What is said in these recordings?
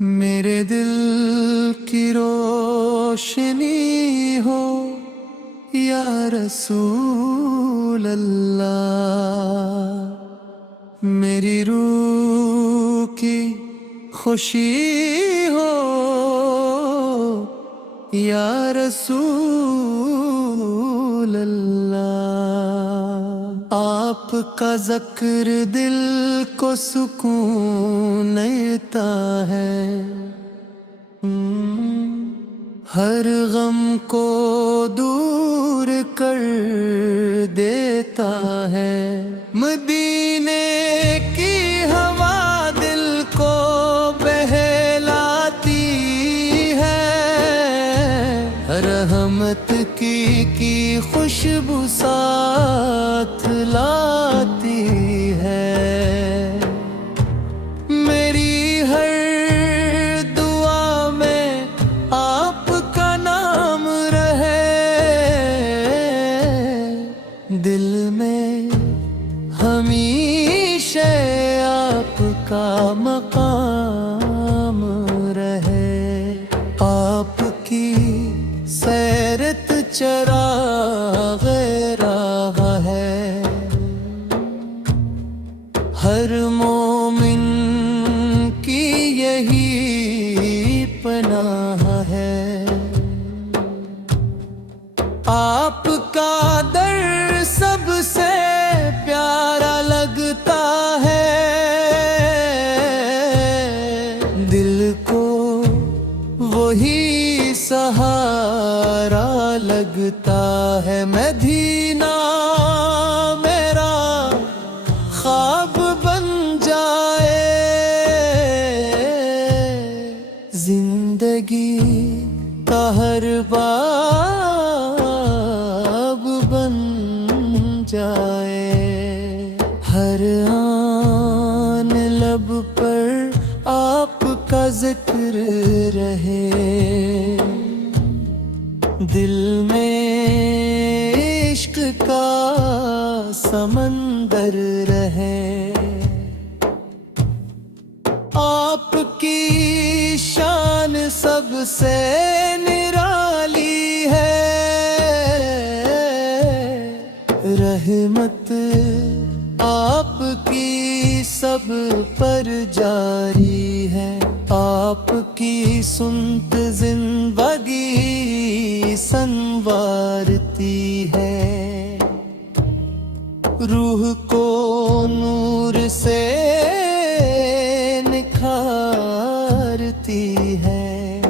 میرے دل کی روشنی ہو یا رسول اللہ، میری روح کی خوشی ہو یا رسول اللہ۔ آپ کا ذکر دل کو سکون دیتا ہے، ہر غم کو دور کر دیتا ہے۔ مدینے کی ہوا دل کو بہلاتی ہے، رحمت کی خوشبو ساتھ لاتی ہے۔ میری ہر دعا میں آپ کا نام رہے، دل میں ہمیشہ آپ کا مقام رہے۔ آپ کی سیرت چراغ راہ ہے، ہر مومن کی یہی پناہ ہے۔ آپ کا در سب سے پیارا لگتا ہے، دل کو وہی سہارا لگتا ہے۔ مدینہ میرا خواب بن جائے، زندگی کا ہر باب بن جائے، ہر آن لب پر آپ کا ذکر رہے، دل میں عشق کا سمندر رہے۔ آپ کی شان سب سے نرالی ہے، رحمت آپ کی سب پر جاری ہے۔ آپ کی سنت زندگی سنوارتی ہے، روح کو نور سے نکھارتی ہے۔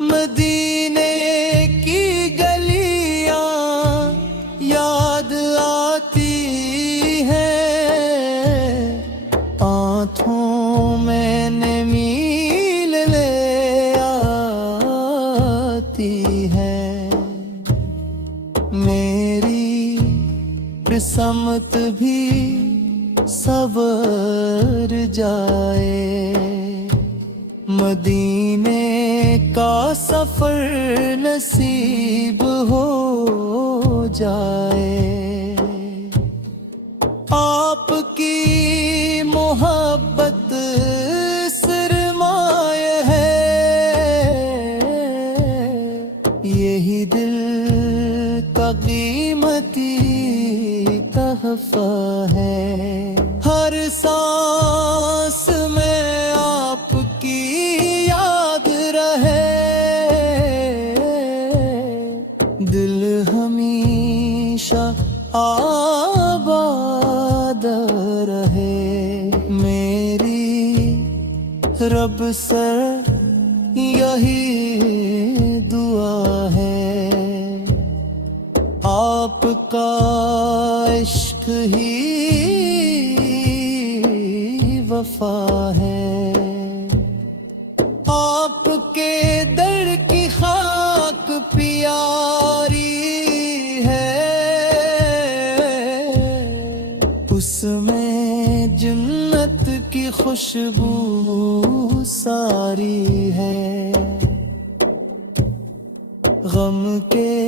مدینے کی گلیاں یاد آتی ہیں، آنکھوں میں نیل لے آتی ہے۔ میری قسمت بھی سنور جائے، مدینے کا سفر نصیب ہو جائے۔ آپ کی محبت سرمایہ ہے، یہی دل کا قیمتی تحفہ ہے۔ ہر سانس میں آپ کی یاد رہے، دل ہمیشہ آباد رہے۔ میری رب سے یہی دعا ہے، آپ کا عشق ہی وفا ہے۔ آپ کے در کی خاک پیاری ہے، اس میں جنت کی خوشبو ساری ہے۔ غم کے